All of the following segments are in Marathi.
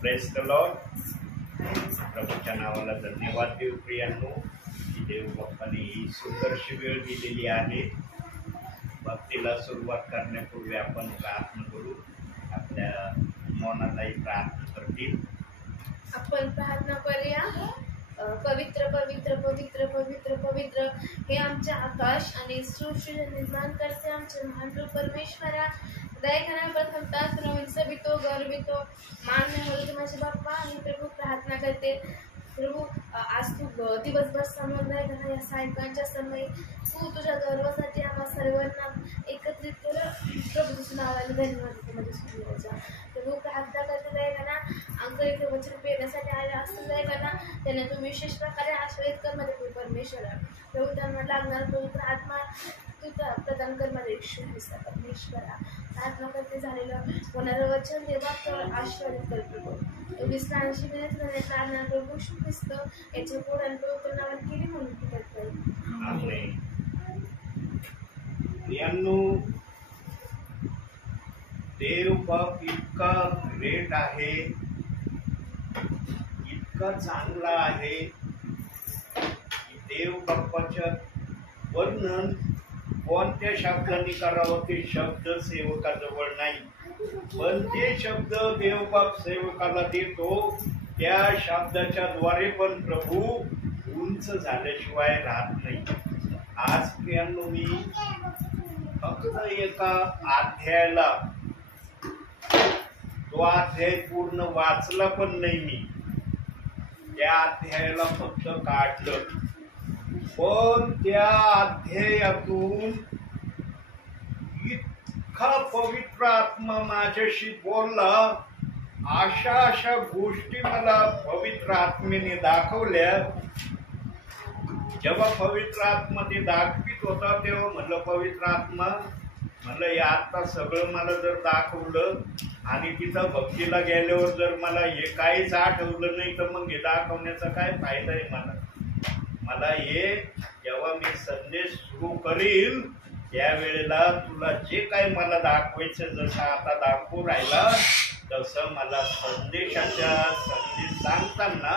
Press the Lord. प्रभूच्या नावाला धन्यवाद देऊ प्रियांनो की देव बाप्पाने ही सुंदरशी वेळ दिलेली आहे. भक्तीला सुरुवात करण्यापूर्वी आपण प्रार्थना करू. आपल्या मनालाही प्रार्थना करतील. आपण प्रार्थना करूया. पवित्र पवित्र पवित्र पवित्र पवित्र हे आमचे आकाश आणि सृष्टी निर्माण करते आमचे महान प्रभू परमेश्वरा. दया प्रथमता तुला विसवितो गौरवितो मान्य होतो माझे बाप्पा. आणि प्रभू प्रार्थना करते प्रभू आज तू दिवसभर समोर या सायंकाळच्या समय तू तुझ्या गर्वासाठी आम्हा सर्वांना एकत्रित केलं. प्रभू तुझं नावाला धन्यवाद मध्ये सुरू. प्रभू प्रार्थना करते दया अंक इथे वचन पेरण्यासाठी आले असं दया त्यांना तू विशेष प्रकारे आश्रयित कर मध्ये परमेश्वरा. प्रभू त्यांना लागणार पवित्र आत्मा तू प्रदान कर मध्ये परमेश्वरा. प्रार्थना करते झालेलं होणारं वचन देवा आशीर्वादित कर प्रभू. विश्रांती प्रार्थना प्रभू ख्रिस्त याच्या पोरांना पवित्र नावाने केली म्हणून तू करता येईल. देव बाप इतका ग्रेट आहे, इतका चांगला आहे की देव बाप्पाच्या वर्णन कोणत्या शब्दांनी करावं ते शब्द सेवकाजवळ नाही. पण ते शब्द देव बाप सेवकाला देतो त्या शब्दाच्या द्वारे पण प्रभू उंच झाल्याशिवाय राहत नाही. आज प्रियांनो मी फक्त एका अध्यायाला तो अध्याय पूर्ण वाचला पण नाही. मी त्या अध्यायाला फक्त काढलं. पण त्या अध्यायातून इतका पवित्र आत्मा माझ्याशी बोलला. अशा गोष्टी मला पवित्र आत्मेने दाखवल्या. जेव्हा पवित्र आत्मा ते दाखवित होता तेव्हा म्हणलं पवित्र आत्मा म्हणलं हे आता सगळं मला जर दाखवलं आणि तिथं भक्तीला गेल्यावर जर मला हे काहीच आठवलं नाही तर मग हे दाखवण्याचा काय फायदा आहे. मला हे जेव्हा मी संदेश सुरू करील त्यावेळेला तुला जे काही मला दाखवायचं जसं आता दाखवू राहिला तसं मला संदेश सांगताना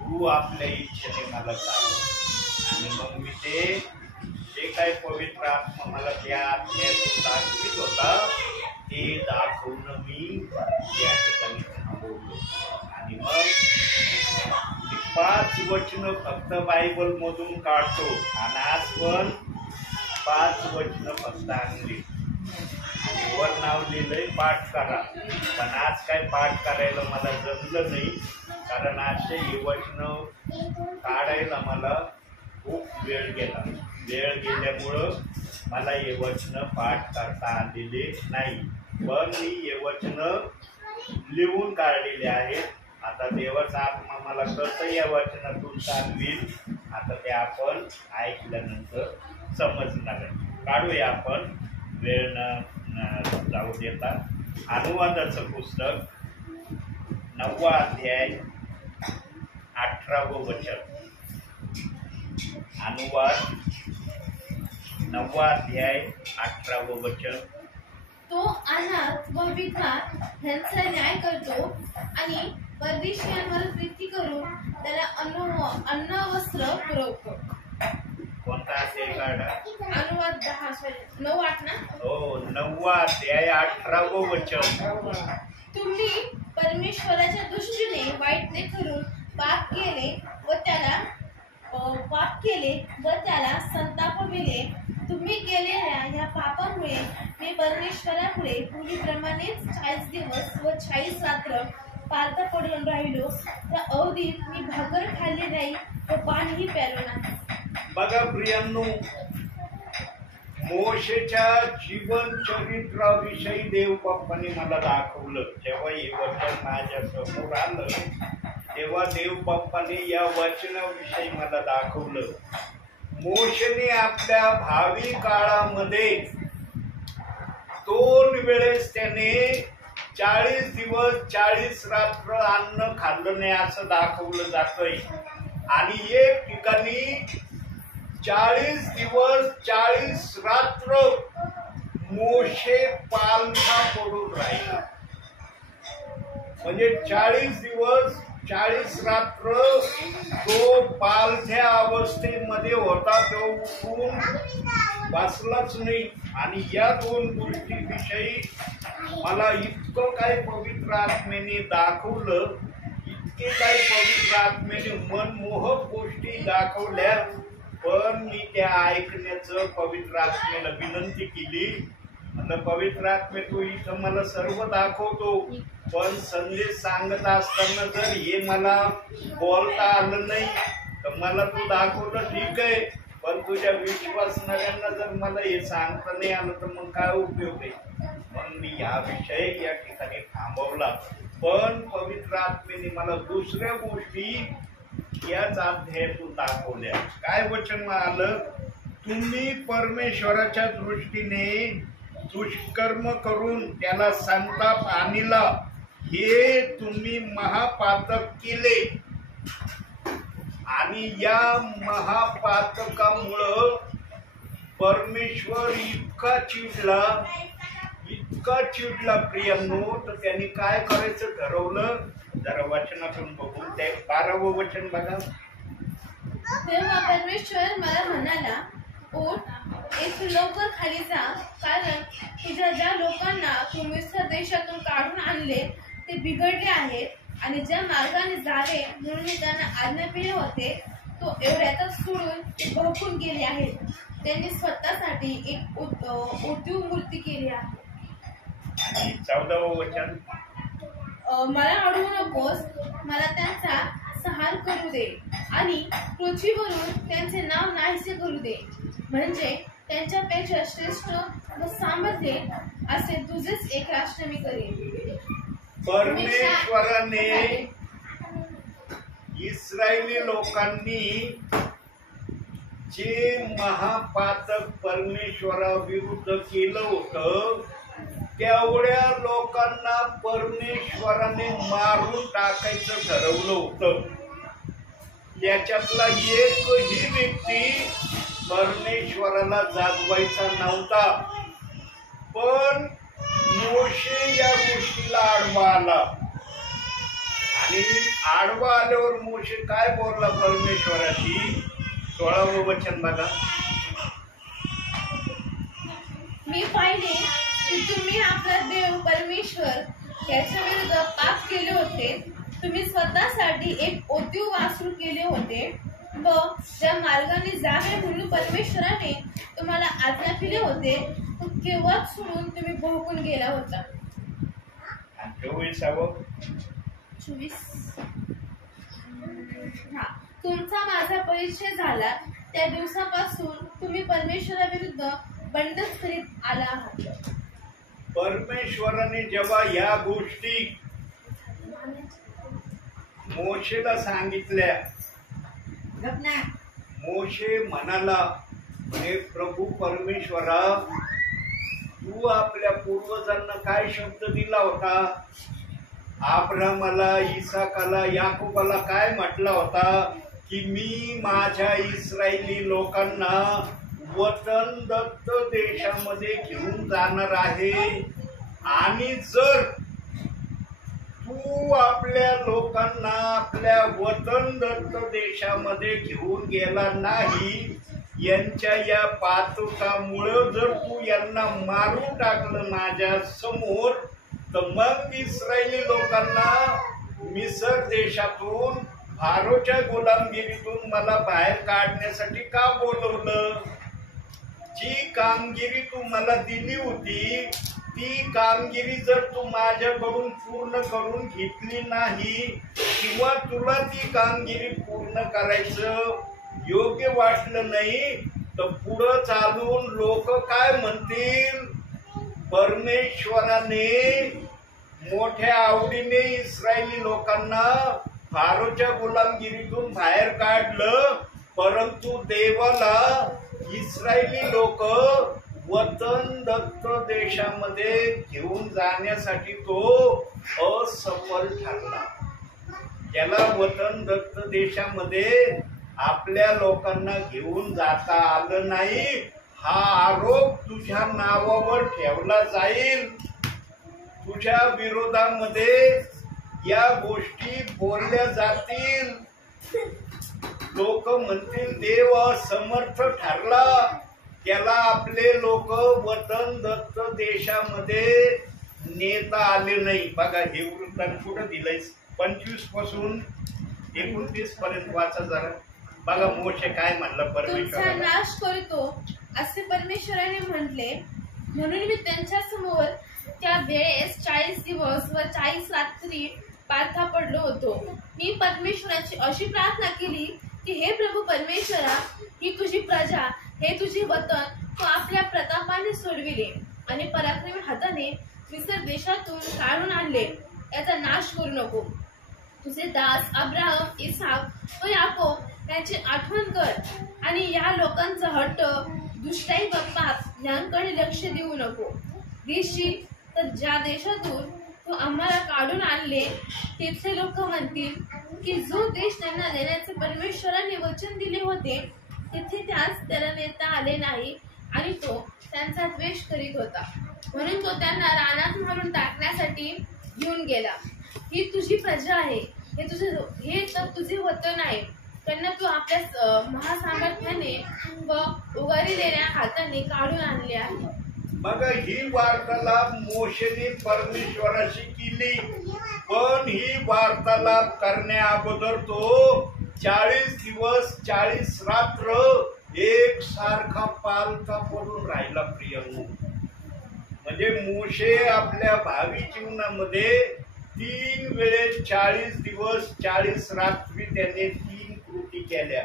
तू आपल्या इच्छेने मला सांग. आणि मग मी ते जे काही पवित्र आत्मा मला त्या अध्यायातून दाखवित होता ते दाखवून मी त्या ठिकाणी थांबवलो. आणि मग 5 वचन फक्त बायबल मधून काढतो आणि आज पण 5 वचन फक्त आणली आणि वर नाव लिहिलंय पाठ करा. पण आज काय पाठ करायला मला जमलं नाही कारण असे हे वचन काढायला मला खूप वेळ गेला. वेळ गेल्यामुळं मला हे वचन पाठ करता आलेले नाही. पण मी हे वचन लिहून काढलेले आहेत. आता देवाचा आत्मा मला कसं या वचनातून सांगेल आता ते आपण ऐकल्यानंतर समजणार आहे. काढूया आपण वेळ न जाऊ देता. अनुवादाचं पुस्तक 9वा अध्याय 18वं वचन. अनुवाद 9वा अध्याय 18वं वचन. तो अनाथ व विधवा ह्यांचा न्याय करतो आणि परदेशीयांवर प्रीती करून त्याला अन्न वस्त्र पुरवतो. कोणता अध्याय काढा? अनुवाद 9:8 ना? हो 9वा अध्याय 18वं वचन. तुम्ही परमेश्वराच्या दृष्टीने वाईटने करून पाप केले व त्याला संतापविले. तुम्ही केलेल्या या पापामुळे मी परमेश्वरापुढे पूर्वीप्रमाणेच 40 दिवस व 40 रात्र पारता पडून राहिलो. त्या अवधीत मी भाकर खाल्ली नाही व पाणीही प्यालो नाही. बघा प्रियांनो, मोशेच्या जीवन चरित्राविषयी देव बाप्पाने मला दाखवलं. जेव्हा हे वचन माझ्या समोर आलं तेव्हा देव बाप्पाने या वचनाविषयी मला दाखवलं. मोशेने आपल्या भावी काळामध्ये 2 वेळेस त्याने 40 दिवस 40 रात्र अन्न खाल्लं नाही असं दाखवलं जातंय. आणि एक ठिकाणी 40 दिवस 40 रात्र मोशे पालथा पडून राहिला. म्हणजे 40 दिवस 40 रात्र तो पालथ्या अवस्थेमध्ये होता, तो उठून बसलाच नाही. आणि या 2 गोष्टीविषयी मला इतकं काही पवित्र आत्मेने दाखवलं, इतके काही पवित्र आत्मेने मनमोहक गोष्टी दाखवल्या, पण मी त्या ऐकण्याचं पवित्र आत्मेला विनंती केली. म्हणलं पवित्र आत्मे तू इथं मला सर्व दाखवतो, पण संदेश सांगत असताना जर हे मला बोलता आलं नाही तर मला तू दाखवलं ठीक आहे, पण तुझ्या विश्वासणाऱ्यांना जर मला हे सांगता नाही आलं तर मग काय उपयोग आहे. म्हणून मी या विषयी या ठिकाणी थांबवला. पण पवित्र आत्मेने मला दुसऱ्या गोष्टी याच अध्यायातून दाखवल्या. काय वचन आलं, तुम्ही परमेश्वराच्या दृष्टीने दुष्कर्म करून त्याला संताप आणला, हे तुम्ही महापातक केले. आणि या महापातकामुळं परमेश्वर इतका चिडला प्रियांनो, तर त्यांनी काय करायचं ठरवलं. जरा वचनातून बघून ते 12वं वचन बघा. तेव्हा परमेश्वर मला म्हणाला, उठ, येथून लवकर खाली जा, कारण तुझ्या ज्या लोकांना तू मिस्र देशातून काढून आणले ते बिघडले आहेत आणि ज्या मार्गाने जावे म्हणून मी त्यांना आज्ञा दिले होते तो एवढ्यातच सोडून ते भडकून गेले आहेत. त्यांनी स्वतःसाठी एक उर्दू मूर्ती केली आहे. आणि 14वं वचन, मला अडवू नकोस, मला त्यांचा संहार करू दे आणि पृथ्वीवरून त्यांचे नाव नाहीसे करू दे, म्हणजे त्यांच्यापेक्षा श्रेष्ठ व सामर्थ्य असे तुझेच एक राष्ट्र मी करेन. परमेश्वराने इस्रायली लोकांनी जे महापातक परमेश्वराविरुद्ध केलं होतं, तेवढ्या लोकांना परमेश्वराने मारून टाकायचं ठरवलं होतं. याच्यातला एकही व्यक्ती परमेश्वराला जागवायचा नव्हता. पण मोशे या गोष्टीला आडवा आला. आणि आडवा आल्यावर मोशे काय बोलला परमेश्वराशी. 16वं वचन बघा. मी पाहिले की तुम्ही आपला देव परमेश्वर याच्या विरुद्ध पाप केले होते. तुम्ही स्वतःसाठी एक ओतीव वासरू केले होते व ज्या मार्गाने जावे म्हणून परमेश्वराने तुम्हाला आज्ञा दिले होते तो केव्हाच सोडून तुम्ही भडकून गेला होता. 24 हा, तुमचा माझा परिचय झाला त्या दिवसापासून तुम्ही परमेश्वराविरुद्ध बंडच करीत आला आहात. परमेश्वराने जेव्हा या गोष्टी मोशेला सांगितल्या, मोशे म्हणाला, हे प्रभू परमेश्वरा, तू आपल्या पूर्वजांना काय शब्द दिला होता. अब्रामाला, इसाकाला, याकोबाला काय म्हटला होता की मी माझ्या इस्रायली लोकांना वतन दत्त देशामध्ये घेऊन जाणार आहे. आणि जर तू आपल्या लोकांना आपल्या वतन दत्त देशामध्ये घेऊन गेला नाही, यांच्या या पातकामुळं जर तू यांना मारून टाकलं माझ्या समोर, तर मग इस्रायली लोकांना मिस्र देशातून फारोच्या गुलामगिरीतून मला बाहेर काढण्यासाठी का बोलवलं. जी कामगिरी तू मला दिली होती ती कामगिरी जर तू माझ्याकडून पूर्ण करून घेतली नाही किंवा तुला ती कामगिरी पूर्ण करायचं योग्य वाटलं नाही, तर पुढं चालून लोक काय म्हणतील. परमेश्वराने मोठ्या आवडीने इस्रायली लोकांना फारोच्या गुलामगिरीतून बाहेर काढलं, परंतु देवाला इस्रायली लोक वतन दत्त देशामध्ये घेऊन जाण्यासाठी तो असफल ठरला. त्याला वतन दत्त देशामध्ये आपल्या लोकांना घेऊन जाता आलं नाही. हा आरोप तुझ्या नावावर ठेवला जाईल. तुझ्या विरोधामध्ये या गोष्टी बोलल्या जातील, लोक म्हणतील देव समर्थ ठरला, त्याला आपले लोक वतन दत्त देशामध्ये नेता आले नाही. बघा हे वृत्तांत कुठं दिलंय? 25 पासून 29 पर्यंत वाचा जरा. बघा मोशे काय म्हणलं तुमचा परमेश्वराला. नाश करतो असे परमेश्वराने म्हटले, म्हणून मी त्यांच्या समोर त्या वेळेस 40 दिवस व 40 रात्री पारखा पडलो होतो. मी परमेश्वराची अशी प्रार्थना केली की हे प्रभू परमेश्वरा, ही तुझी प्रजा, हे तुझे वतन तू आपल्या प्रतापाने सोडविले आणि पराक्रमी हाताने मिस्र देशातून काढून आणले, याचा नाश करू नको. तुझे दास अब्राहम, इसाक व याकोब यांची आठवण कर आणि या लोकांचा हट्ट दुष्टाई बाबतीत यांकडे लक्ष देऊ नको. देशील तर ज्या देशातून तू आम्हाला काढून आणले तिथले लोक म्हणतील की जो देश त्यांना देण्याचे परमेश्वराने वचन दिले होते तिथे त्याला नेता आले नाही आणि तो त्यांचा द्वेष करीत होता, म्हणून तो त्यांना रानात मारून टाकण्यासाठी घेऊन गेला. ही तुझी प्रजा आहे, हे तर तुझे वतन आहे, त्यांना तू आपल्या महासामर्थ्याने व उगारलेल्या हाताने काढून आणले आहे. मग ही वार्तालाप मोशेने परमेश्वराशी केली, पण ही वार्तालाप करण्या अगोदर तो 40 दिवस 40 रात्र एक सारखा पालथा पडून राहिला. प्रिय म्हणजे मोशे आपल्या भावी जीवनामध्ये 3 वेळेस 40 दिवस 40 रात्री त्याने 3 कृती केल्या.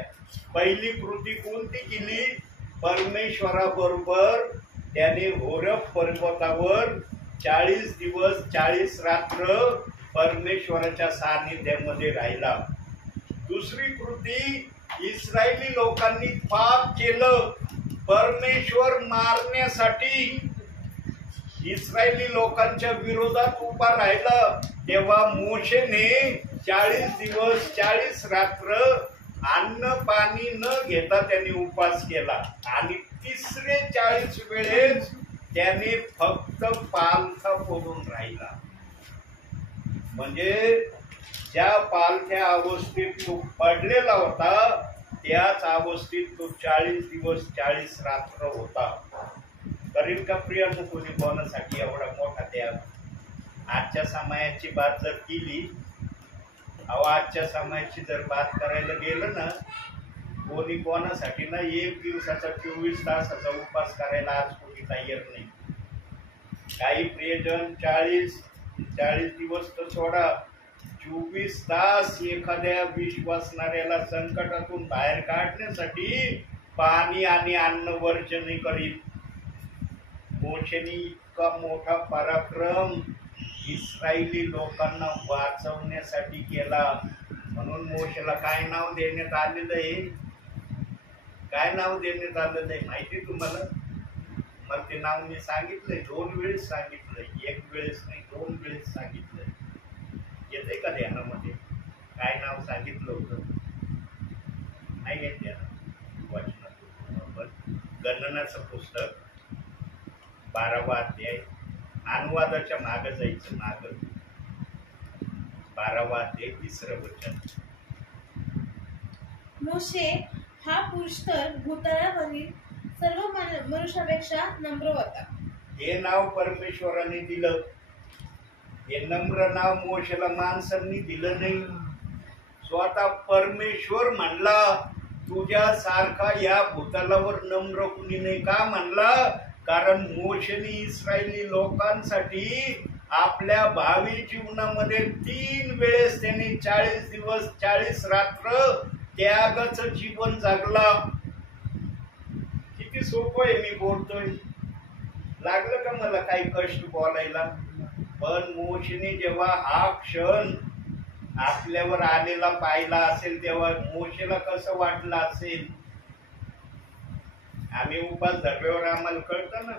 पहिली कृती कोणती केली? परमेश्वराबरोबर त्याने होरब पर्वतावर 40 दिवस 40 रात्र परमेश्वराच्या सानिध्यामध्ये राहिला. दुसरी कृती, इस्रायली लोकांनी पाप केलं, परमेश्वर मारण्यासाठी इस्रायली लोकांच्या विरोधात उभा राहिला, तेव्हा मोशेने 40 दिवस 40 रात्र अन्न पाणी न घेता त्यांनी उपवास केला आणि तिसरे 40 वेळेस त्याने फक्त पालथा पडून राहिला. म्हणजे ज्या पालथ्या अवस्थेत तो पडलेला होता त्याच अवस्थेत तो 40 दिवस 40 रात्र होता. करील का प्रियांनो कोणी कोणासाठी एवढा मोठा त्याग? आजच्या समयाची बात जर केली, आजच्या समयाची जर बात करायला गेलं ना, कोणी कोणासाठी ना 1 दिवसाचा 24 तासाचा उपवास करायला आज कोणी तयार नाही. काही प्रियजन 40 दिवस तर सोडा, 24 तास एखाद्या विश्वासणाऱ्याला संकटातून बाहेर काढण्यासाठी पाणी आणि अन्न वर्जन करीत. मोशेने इतका मोठा पराक्रम इस्रायली लोकांना वाचवण्यासाठी केला, म्हणून मोशेला काय नाव देण्यात आलेलं आहे? काय नाव देण्यात आलेलं आहे माहिती तुम्हाला? मग ते नाव मी सांगितलंय, 2 वेळेस सांगितलंय, 1 वेळेस नाही 2 वेळेस सांगितलंय. येते का ध्यानामध्ये काय नाव सांगितलं होतं? नाही येत ध्यानात? वाचनात गणनाचं पुस्तक 12वा अध्याय, अनुवादाच्या मागं जायचं, मागं 12वा अध्याय 3रं वचन. मोशे हा पुरुष तर भूतलावरील सर्व मनुष्यापेक्षा नम्र होता. हे नाव परमेश्वराने दिलं. हे नम्र नाव मोशेला माणसांनी दिलं नाही. स्वतः परमेश्वर म्हणला तुझ्यासारखा या भूतलावर नम्र कुणी नाही. का म्हणला? कारण मोशेने इस्रायली लोकांसाठी आपल्या भावी जीवनामध्ये 3 वेळेस त्यांनी 40 दिवस 40 रात्र त्यागाचं जीवन जगला. किती सोपं आहे मी बोलतोय, लागलं का मला काही कष्ट बोलायला? पण मोशेने जेव्हा हा क्षण आपल्यावर आलेला पाहिला असेल तेव्हा मोशेला कसं वाटलं असेल? आम्ही उपास धरल्यावर आम्हाला कळतं ना,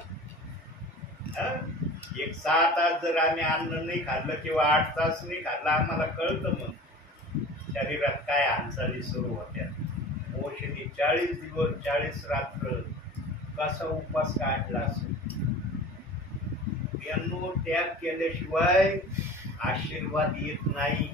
एक 6 तास जर आम्ही अन्न नाही खाल्लं किंवा 8 तास नाही खाल्लं आम्हाला कळतं मग शरीरात काय हालचाली सुरू होत्या. मोशेने 40 दिवस 40 रात्र कसा उपवास काढला असेल? यांनो त्याग केल्याशिवाय आशीर्वाद येत नाही.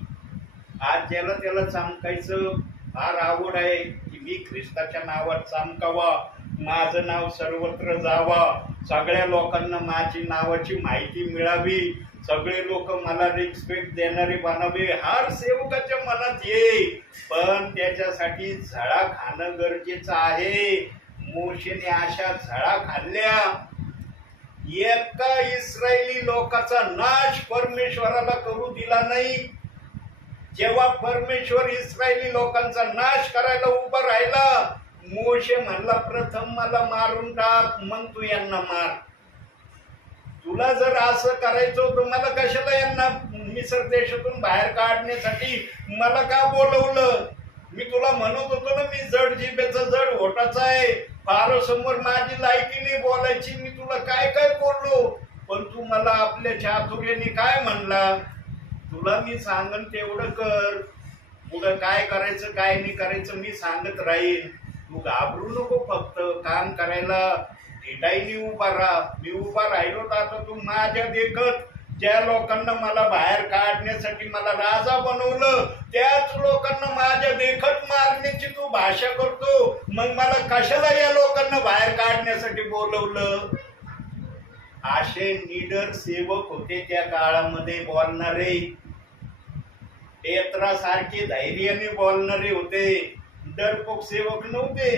आज ज्याला त्याला चमकायचं फार आवड आहे की मी ख्रिस्ताच्या नावात चमकावा, माझं नाव सर्वत्र जावा, सगळ्या लोकांना माझी नावाची माहिती मिळावी, सगळे लोक मला रिस्पेक्ट देणारे बनावे, हर सेवकाच्या मनात येईल. पण त्याच्यासाठी झळा खाणं गरजेचं आहे. मोशेने अशा झळा खाल्ल्या. एका इस्रायली लोकाचा नाश परमेश्वराला करू दिला नाही. जेव्हा परमेश्वर इस्रायली लोकांचा नाश करायला उभा राहिला, मोशे म्हणला प्रथम मला मारून टाक, मग तू यांना मार. तुला जर असं करायचं होतं मला कशाला यांना मिस्र देशातून बाहेर काढण्यासाठी मला का बोलवलं? मी तुला म्हणत होतो ना मी जड जिभेचा जड होटाचा आहे, फार समोर माझी लायकी नाही बोलायची, मी तुला काय काय बोललो. पण तू मला आपल्या चातुर्याने काय म्हणला, तुला मी सांगन तेवढं कर, पुढं काय करायचं काय नाही करायचं मी सांगत राहील. तू घाबरू नको, फक्त काम करायला ढिलाईने उभा राहा. मी उभा राहिलो तर आता तू माझ्या देखत ज्या लोकांना मला बाहेर काढण्यासाठी मला राजा बनवलं त्याच लोकांना माझ्या देखत मारण्याची तू भाषा करतो. मग मला कशाला या लोकांना बाहेर काढण्यासाठी बोलवलं? असे निडर सेवक होते त्या काळामध्ये बोलणारे. पेत्रासारखे धैर्याने बोलणारे होते. डरपोक सेवक नव्हते.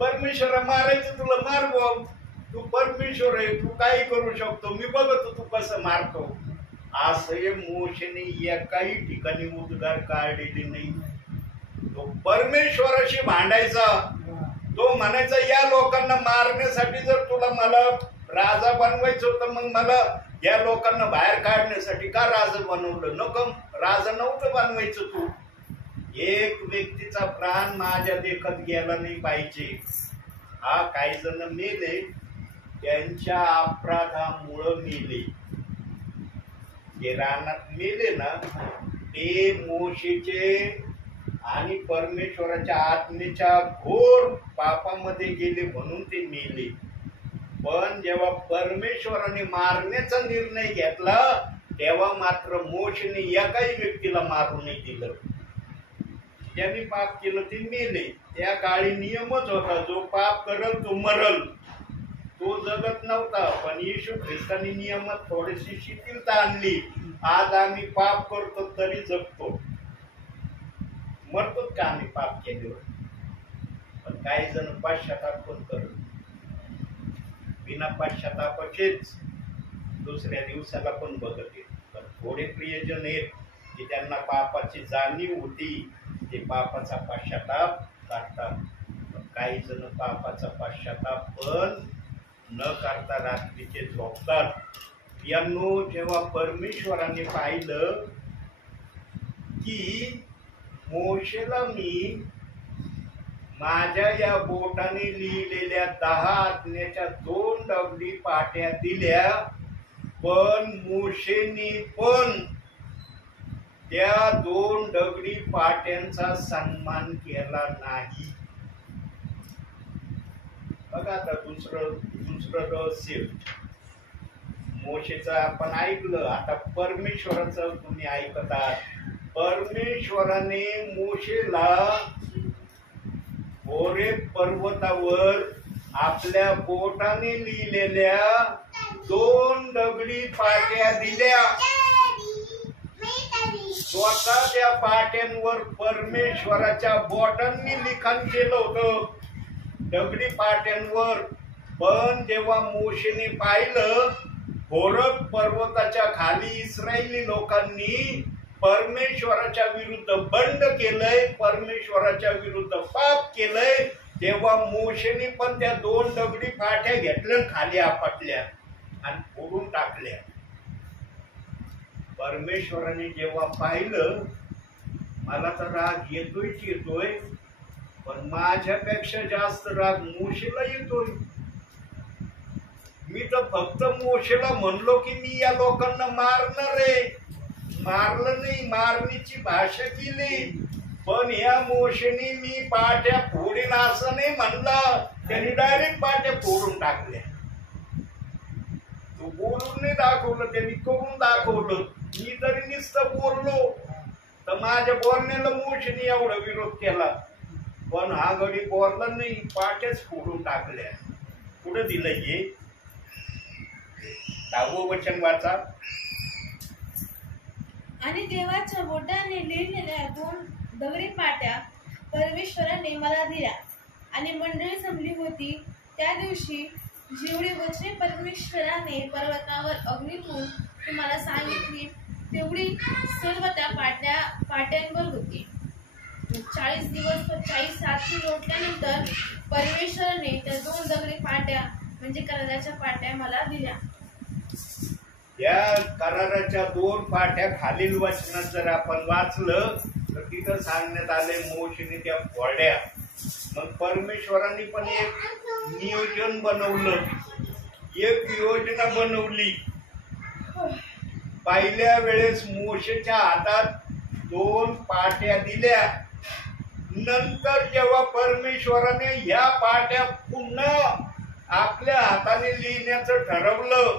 परमेश्वरा मारायचं तुला मार भाऊ, तू परमेश्वर आहे, तू काही करू शकतो, मी बघतो तू कसं मारतो. असं मोशेने एकाही ठिकाणी उद्गार काढलेले नाही. तो परमेश्वराशी भांडायचा. तो म्हणायचा या लोकांना मारण्यासाठी जर तुला मला राजा बनवायचं होतं मग मला या लोकांना बाहेर काढण्यासाठी का राजा बनवलं? नको, राजा नव्हतं बनवायचं तू. एक व्यक्तीचा प्राण माझ्या देखत गेला नाही पाहिजे. हा काही जण मेले त्यांच्या अपराधामुळं मेले. जे रानात मेले ना ते मोशेचे आणि परमेश्वराच्या आत्मेच्या घोर पापामध्ये गेले म्हणून ते मेले. पण जेव्हा परमेश्वराने मारण्याचा निर्णय घेतला तेव्हा मात्र मोशेने एकाही व्यक्तीला मारू नाही दिलं. ज्यांनी पाप केलं ते मेले. त्या काळी नियमच होता, जो पाप करल तो मरल. तो जगत नव्हता. पण येशू ख्रिस्तांनी नियमात थोडीशी शिथिलता आणली. आज आम्ही पाप करतो तरी जगतो. मरतो का आम्ही पाप केल्यावर? पण काही जण पश्चाताप पण करत बिना पश्चातापाचेच दुसऱ्या दिवसाला पण बघत येत. पण थोडे प्रियजन आहेत की त्यांना पापाची जाणीव होती, ते पापाचा पश्चाताप करतात. पण काही जण पापाचा पश्चाताप पण न करता रात्रीचे झोपतात. यांनो जेव्हा परमेश्वराने पाहिलं की मोशेला मी माझ्या या बोटाने लिहिलेल्या 10 आज्ञेच्या 2 डबली पाट्या दिल्या, पण मोशेने पण त्या 2 दगडी पाट्यांचा सन्मान केला नाही. बघा आता दुसरं रहस्य मोशेचं आपण ऐकलं, आता परमेश्वराचं तुम्ही ऐकत आहात. परमेश्वराने मोशेला होरेब पर्वतावर आपल्या बोटाने लिहिलेल्या 2 दगडी पाट्या दिल्या. स्वतः त्या पाट्यांवर परमेश्वराच्या बोटांनी लिखाण केलं होतं दगडी पाट्यांवर. पण जेव्हा मोशेने पाहिलं होरेब पर्वताच्या खाली इस्रायली लोकांनी परमेश्वराच्या विरुद्ध बंड केलंय, परमेश्वराच्या विरुद्ध पाप केलंय, तेव्हा मोशेने पण त्या 2 दगडी पाट्या घेतल्या, खाली आपटल्या आणि फोडून टाकल्या. परमेश्वराने जेव्हा पाहिलं मला तर राग येतोय, पण माझ्यापेक्षा जास्त राग मोशेला येतोय. मी तर फक्त मोशेला म्हणलो की मी या लोकांना मारणार आहे, मारलं नाही, मारण्याची भाषा केली. पण या मोशेने मी पाट्या फोडीन असं नाही म्हणला, त्यांनी डायरेक्ट पाट्या फोडून टाकल्या. तू बोलून नाही दाखवलं, त्यांनी करून दाखवलं. मी जरी नुसतं बोललो तर माझ्या बोलण्याला मोशेने एवढा विरोध केला, पण हा गडी बोलला नाही, पाट्याच फोडून टाकल्या. कुठं दिलं हे? 10वं वचन वाचा. आणि देवाच्या बोटाने लिहिलेल्या 2 दगडी पाट्या परमेश्वराने मला दिल्या. आणि मंडळी जमली होती. त्या दिवशी जेवढी वचने परमेश्वराने पर्वतावर अग्नीतून तुम्हाला सांगितली तेवढी सर्व त्या पाट्यांवर होती. 40 दिवस व 40 रात्री लोटल्यानंतर परमेश्वराने त्या 2 दगडी पाट्या म्हणजे कराराच्या पाट्या मला दिल्या. या कराराच्या 2 पाट्या खालील वचनात जर आपण वाचलं तर तिथं सांगण्यात आले मोशेने त्या फोडल्या. मग परमेश्वरांनी पण एक नियोजन बनवलं, एक योजना बनवली. पहिल्या वेळेस मोशेच्या हातात 2 पाट्या दिल्या. नंतर जेव्हा परमेश्वराने ह्या पाट्या पुन्हा आपल्या हाताने लिहिण्याचं ठरवलं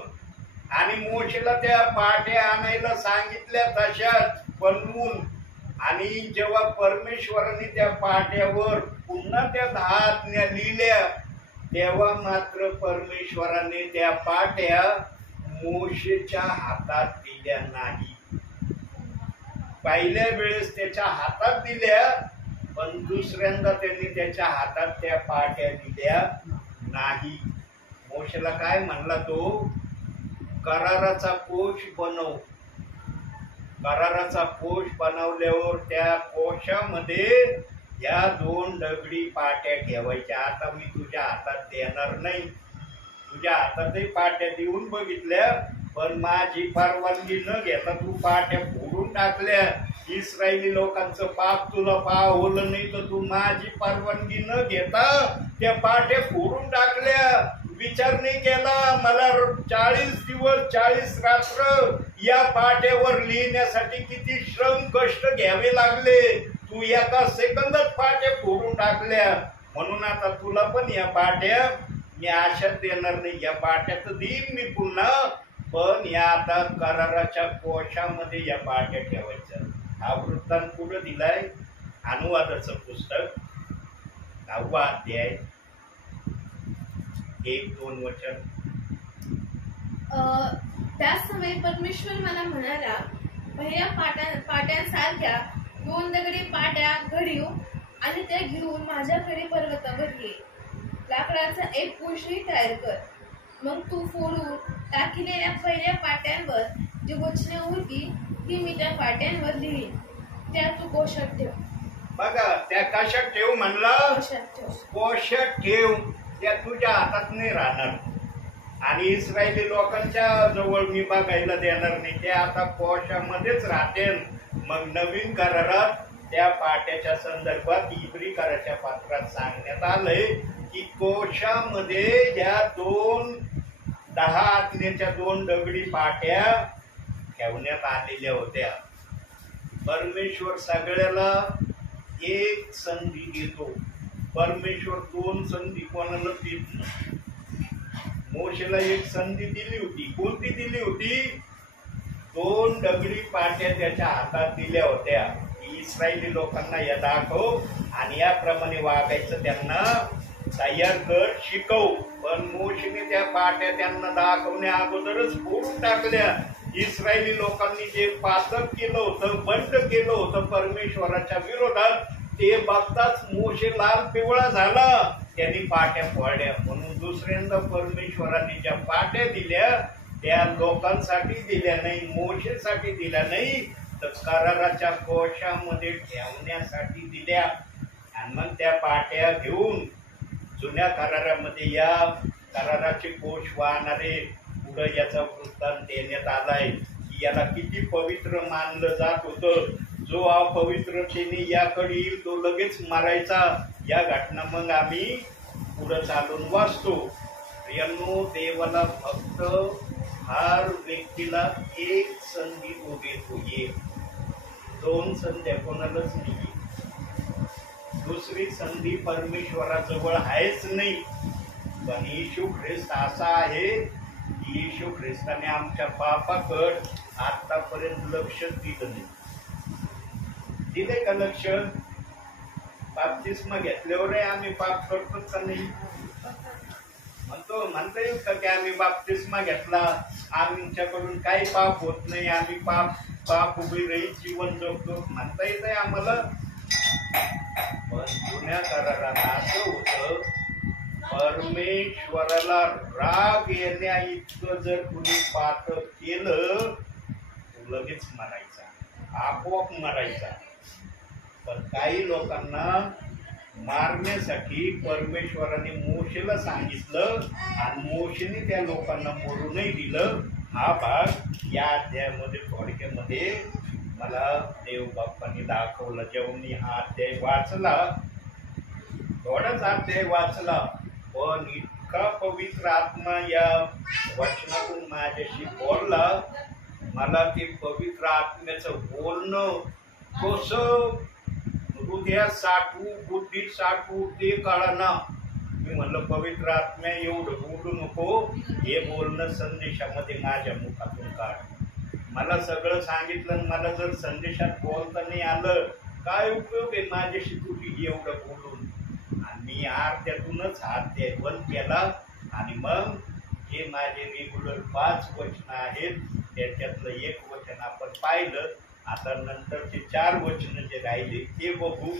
आणि मोशेला त्या पाट्या आणायला सांगितल्या तशाच बनवून, आणि जेव्हा परमेश्वराने त्या पाट्यावर पुन्हा त्या 10 आज्ञा लिहिल्या तेव्हा मात्र परमेश्वराने त्या पाट्या मोशेच्या हातात दिल्या नाही. पहिल्या वेळेस त्याच्या हातात दिल्या, पण दुसऱ्यांदा त्यांनी त्याच्या हातात त्या पाट्या दिल्या नाही. मोशेला काय म्हणला तो? कराराचा कोश बनव. कराराचा कोश बनवल्यावर त्या कोशामध्ये या 2 दगडी पाट्या ठेवायच्या. आता मी तुझ्या हातात देणार नाही. तुझ्या हातातही पाट्या देऊन बघितल्या, पण माझी परवानगी न घेता तू पाट्या फोडून टाकल्या. इस्रायली लोकांचं पाप तुला पाहवलं नाही तर तू माझी परवानगी न घेता त्या पाट्या फोडून टाकल्या. विचार नाही केला, मला 40 दिवस 40 रात्र या पाट्यावर लिहिण्यासाठी किती श्रम कष्ट घ्यावे लागले. तू एका सेकंदात पाट्या फोडून टाकल्या. म्हणून आता तुला पण या पाट्या मी आशात देणार नाही. या पाट्या तर देईन मी पुन्हा, पण या आता कराराच्या कोशामध्ये या पाट्या ठेवायच्या. हा वृत्तांत पुढे दिलाय अनुवादाचं पुस्तक 9वा अध्याय 1-2 वचन. त्याच समय परमेश्वर मला म्हणाला, पहिल्या पाट्यांसारख्या 2 दगडी पाट्या घडीव आणि त्या घेऊन माझ्याकडे पर्वतावर ये. लाकडाचा एक कोशही तयार कर. मग तू फोडून टाकलेल्या पहिल्या पाट्यांवर जी वचने होती ती मी त्या पाट्यांवर लिहीन. त्या तू कोशात ठेव. बघा, त्या कशात ठेव म्हणला? कोशात ठेव. त्या तुझ्या हातात नाही राहणार आणि इस्रायली लोकांच्या जवळ मी बघायला देणार नाही. त्या आता कोशामध्येच राहते. मग नवीन करारात त्या पाट्याच्या संदर्भात इब्री कराराच्या पत्रात सांगण्यात आलंय की कोशामध्ये या 10 आज्ञेच्या 2 दगडी पाट्या ठेवण्यात आलेल्या होत्या. परमेश्वर सगळ्याला एक संधी देतो. परमेश्वर 2 संधी कोणाला देत नाही. मोशेला एक संधी दिली होती. कोणती दिली होती? 2 दगडी पाट्या त्याच्या हातात दिल्या होत्या. इस्रायली लोकांना या दाखव आणि याप्रमाणे वागायचं त्यांना तयार कर, शिकव. पण मोशेने त्या पाट्या त्यांना दाखवण्या अगोदरच फोडून टाकल्या. इस्रायली लोकांनी जे पातक केलं होतं, बंड केलं होतं परमेश्वराच्या विरोधात, ते बघताच मोशे लाल पिवळा झाला. त्यांनी पाट्या फोडल्या. म्हणून दुसऱ्यांदा परमेश्वराने ज्या पाट्या दिल्या त्या लोकांसाठी दिल्या नाही, मोशेसाठी दिल्या नाही, तर कराराच्या कोशामध्ये ठेवण्यासाठी दिल्या. आणि मग त्या पाट्या घेऊन जुन्या करारामध्ये या कराराचे कोश वाहणारे पुढे याचा वृत्तांत देण्यात आलाय की याला किती पवित्र मानलं जात होतं. जो अपवित्रतेने याकडे येईल तो लगेच मारायचा. या घटना मग आम्ही पुढे चालून वाचतो. प्रियांनो, देवाला फक्त हर व्यक्तीला एक संधी तो देतो. 2 संध्या कोणालाच नाही. दुसरी संधी परमेश्वराजवळ आहेच नाही. पण येशू ख्रिस्त असा आहे, येशू ख्रिस्ताने आमच्या पापाकड आतापर्यंत लक्ष दिलं नाही. दिले का लक्ष? बाप्तिस्मा घेतल्यावरही आम्ही पाप करतो का नाही? म्हणता येईल का की आम्ही बाप्तिस्मा घेतला, आमच्याकडून काही पाप होत नाही, आम्ही पाप उभी रहित जीवन जगतो म्हणता येत आहे आम्हाला? पण जुन्या करारात असं होतं, परमेश्वराला राग येण्या इतकं जर कुणी पाप केलं लगेच मरायचा, आपोआप मरायचा. पण काही लोकांना मारण्यासाठी परमेश्वराने मोशेला सांगितलं आणि मोशेने त्या लोकांना मरू नाही दिलं. हा भाग या अध्यायामध्ये थोडक्यामध्ये मला देव बाप्पांनी दाखवला. जेव्हा मी हा अध्याय वाचला, थोडाच अध्याय वाचला, पण इतका पवित्र आत्मा या वचनातून माझ्याशी बोलला. मला ते पवित्र आत्म्याचं बोलणं कसं हृदयात साठवू, बुद्धीत साठवू ते कळना. मी म्हणलं पवित्र आत्म्या एवढं बोलू नको, हे बोलणं संदेशामध्ये माझ्या मुखातून काढ. मला सगळं सांगितलं, मला जर संदेशात बोलता नाही आलं काय उपयोग आहे माझ्याशी तुझी एवढं बोलून? आणि मी अर्ध्यातूनच अध्याय बंद केला. आणि मग हे माझे रेग्युलर 5 वचन आहेत, त्याच्यातलं एक वचन आपण पाहिलं. आता नंतरचे 4 वचन जे राहिले ते बघू.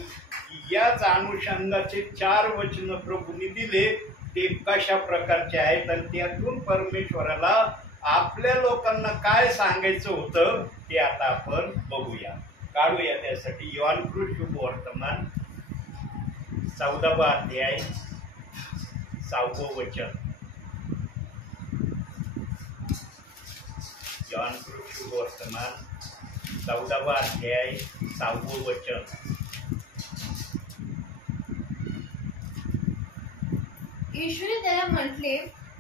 याच अनुषंगाचे 4 वचन प्रभूंनी दिले, ते कशा प्रकारचे आहेत आणि त्यातून परमेश्वराला आपल्या लोकांना काय सांगायचं होतं ते आता आपण बघूया, काढूया. त्यासाठी योहान शुभवर्तमान 14वा अध्याय 6वं वचन. योहान शुभवर्तमान 14वा अध्याय 6वं वचन. येशूने त्याला म्हटले,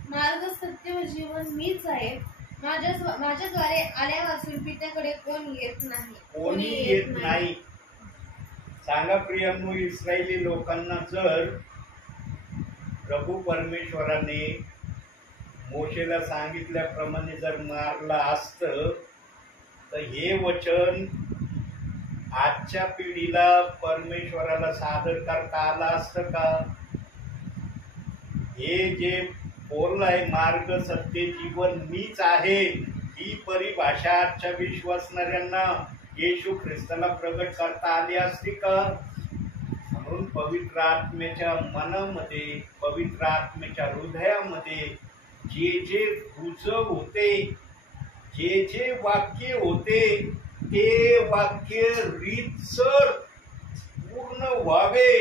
मार्ग, सत्य व जीवन मीच आहे. माझ्याद्वारे आल्यापासून पित्याकडे कोणी येत नाही. सांगा प्रियांनो, इस्रायली लोकांना जर प्रभू परमेश्वराने मोशेला सांगितल्याप्रमाणे जर मारलं असतं तर हे वचन आजच्या पिढीला परमेश्वराला सादर करता आलं असतं का? हे जे बोललाय मार्ग, सत्य, जीवन मीच आहे, ही परिभाषा आजच्या विश्वासणाऱ्यांना येशू ख्रिस्ताला प्रगट करता आली असती का? म्हणून पवित्र आत्म्याच्या मनामध्ये, पवित्र आत्म्याच्या हृदयामध्ये जे जे रुजव होते, जे जे वाक्य होते ते वाक्य रीतसर पूर्ण व्हावे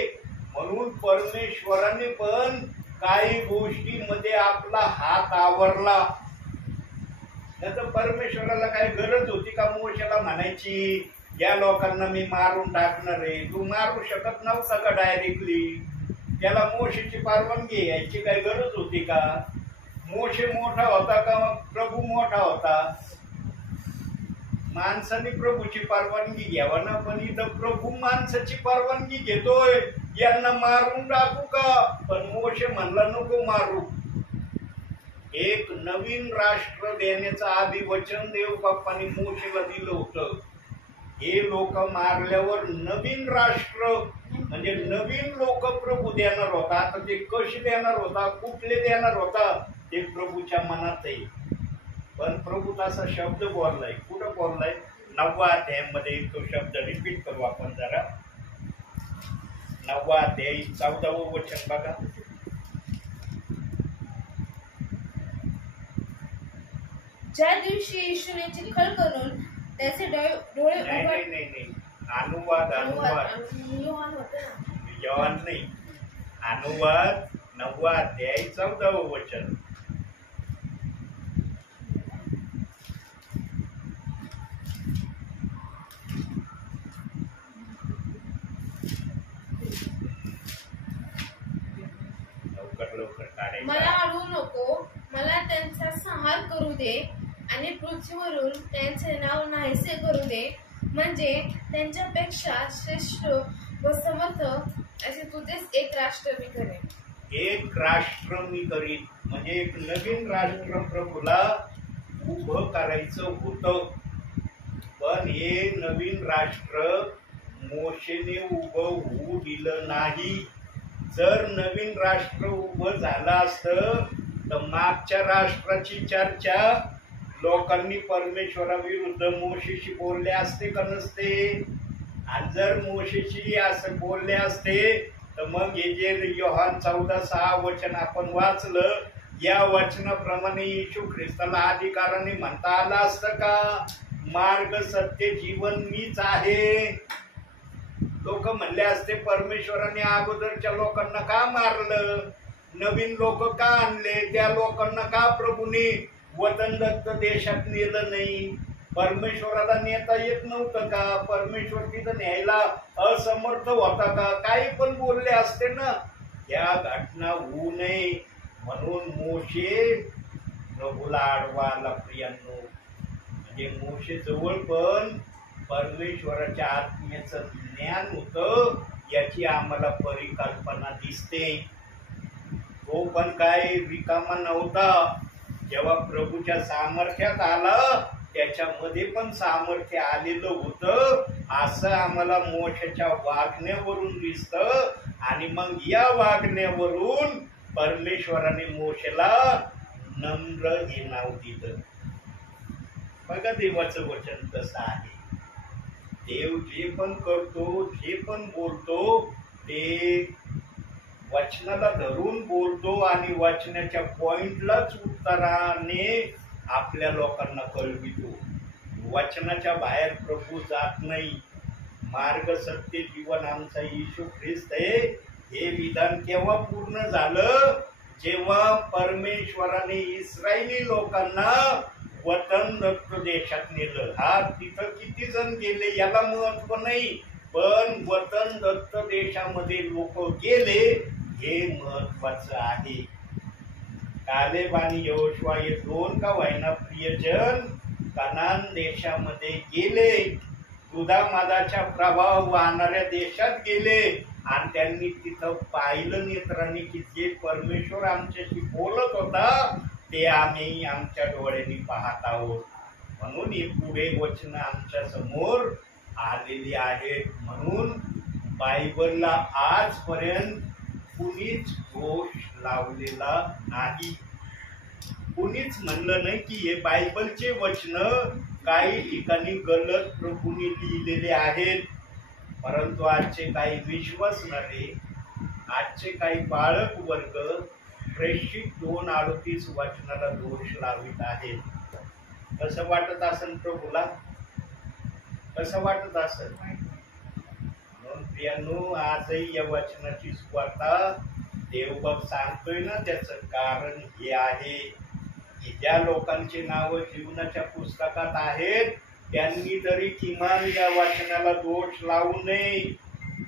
म्हणून परमेश्वराने पण काही गोष्टींमध्ये आपला हात आवरला. नाही तर परमेश्वराला काही गरज होती का मोशेला म्हणायची या लोकांना मी मारून टाकणार आहे? तू मारू शकत नव्हता का डायरेक्टली? त्याला मोशेची परवानगी यायची काही गरज होती का? मोशे मोठा होता का प्रभू मोठा होता? माणसाने प्रभूची परवानगी घ्यावा ना, पण इथं प्रभू माणसाची परवानगी घेतोय, यांना मारून टाकू का? पण मोशे म्हणला नको मारू. एक नवीन राष्ट्र देण्याचं अभिवचन देव बाप्पाने मोशेला दिलं होतं. हे लोक मारल्यावर नवीन राष्ट्र म्हणजे नवीन लोक प्रभू देणार होता. आता ते कसे देणार होता, कुठले देणार होता ते प्रभूच्या मनात आहे. पण प्रभू तसा शब्द बोललाय. कुठं बोललाय? 9व्या अध्यायामध्ये तो शब्द रिपीट करू आपण जरा. 9वा अध्याय 14वं वचन बघा. ज्या दिवशी येशूने चिखल करून त्याचे डोळे नाही अनुवाद योहान नाही, अनुवाद 9वा अध्याय 14वं वचन. मला अडवू नको, मला त्यांचा संहार करू दे आणि पृथ्वीवरून त्यांचे नाव नाहीसे करू दे, म्हणजे त्यांच्यापेक्षा श्रेष्ठ व समर्थ असे तुझेच एक राष्ट्र मी करेन. एक राष्ट्र मी करीन, म्हणजे एक नवीन राष्ट्र प्रभूला उभं करायचं होतं. पण हे नवीन राष्ट्र मोशेने उभं होऊ दिलं नाही. जर नवीन राष्ट्र उभं झालं असतं तर मागच्या राष्ट्राची चर्चा लोकांनी परमेश्वराविरुद्ध मोशेशी बोलले असते का नसते? आणि जर मोशेशी असं बोलले असते तर मग हे जे योहान 14:6 वचन आपण वाचलं, या वचनाप्रमाणे येशू ख्रिस्ताला अधिकाराने म्हणता आलं असतं का मार्ग सत्य जीवन मीच आहे? लोक म्हणले असते परमेश्वराने अगोदरच्या लोकांना का मारलं, नवीन लोक का आणले, त्या लोकांना का प्रभूने वतन दत्त देशात नेलं नाही? परमेश्वराला नेता येत नव्हतं का? परमेश्वर तिथं न्यायला असमर्थ होता का? काही पण बोलले असते ना. या घटना होऊ नये म्हणून मोशे प्रभूला आडवा आला. प्रियांनो, म्हणजे मोशे जवळ पण परमेश्वराच्या आत्म्याचं ज्ञान होतं याची आम्हाला परिकल्पना दिसते. तो पण काय रिकामा नव्हता. जेव्हा प्रभूच्या सामर्थ्यात आला त्याच्यामध्ये पण सामर्थ्य आलेलं होतं असं आम्हाला मोशेच्या वागण्यावरून दिसतं. आणि मग या वागण्यावरून परमेश्वराने मोशेला नम्र हे नाव दिलं. बघा देवाचं वचन कसं आहे. देव जे पण करतो, जे पण बोलतो ते वचनाला धरून बोलतो आणि वचनाच्या पॉइंटलाच उत्तराने आपल्या लोकांना कळवितो. वचनाच्या बाहेर प्रभू जात नाही. मार्ग सत्य जीवन आमचा येशू ख्रिस्त आहे हे विधान केव्हा पूर्ण झालं? जेव्हा परमेश्वराने इस्रायली लोकांना वतन दत्त देशात नेलं. हा तिथं किती जण गेले याला महत्व नाही, पण वतन दत्त देशामध्ये लोक गेले हे महत्वाचं आहे. कालेब आणि यहोशुआ हे 2 का व्हायना प्रियजन कनान देशामध्ये गेले, दुधामादाच्या प्रभाव वाहणाऱ्या देशात गेले आणि त्यांनी तिथं पाहिलं नेत्रांनी की जे परमेश्वर आमच्याशी बोलत होता ते आम्ही आमच्या डोळ्यांनी पाहत आहोत. म्हणून ही पुढे वचन आमच्या समोर आलेली आहेत. म्हणून बायबलला आजपर्यंत कुणीच दोष लावलेला नाही. कुणीच म्हणलं नाही की हे बायबलचे वचन काही ठिकाणी गलत प्रभूने लिहिलेले आहेत. परंतु आजचे काही विश्वासणारे, आजचे काही बाळक वर्ग प्रेषित 2:38 वचनाला दोष लावित आहेत. कसं वाटत असेल प्रभूला? कसं वाटत असेल? म्हणून प्रियांनो, आजही या वचनाची स्पर्धा देवबाप सांगतोय ना, त्याचं कारण हे आहे की ज्या लोकांची नावं जीवनाच्या पुस्तकात आहेत त्यांनी तरी किमान या वचनाला दोष लावू नये.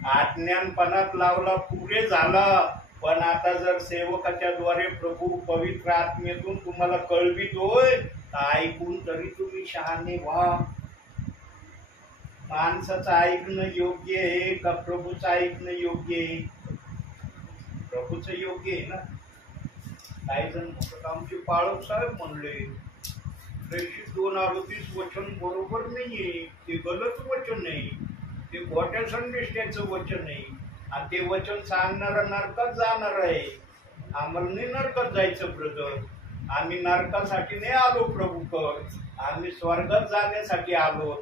अज्ञानपणात लावला पुरे झाला, पण आता जर सेवकाच्या द्वारे प्रभू पवित्र आत्मेतून तुम्हाला कळवितोय तर ऐकून तरी तुम्ही शहाणे व्हा. माणसाचं ऐकणं योग्य आहे का प्रभूचं ऐकणं योग्य आहे? प्रभूचं योग्य आहे ना. काही जण म्हणतात आमचे पाळक साहेब म्हणले प्रेषित 2:38 वचन बरोबर नाहीये, ते गलत वचन नाही, ते खोट्या संदेशाचं वचन आहे आणि ते वचन सांगणारा नरकात जाणार आहे. आम्हाला नाही नरकात जायचं ब्रदर, आम्ही नरकासाठी नाही आलो प्रभूकर, आम्ही स्वर्गात जाण्यासाठी आलो.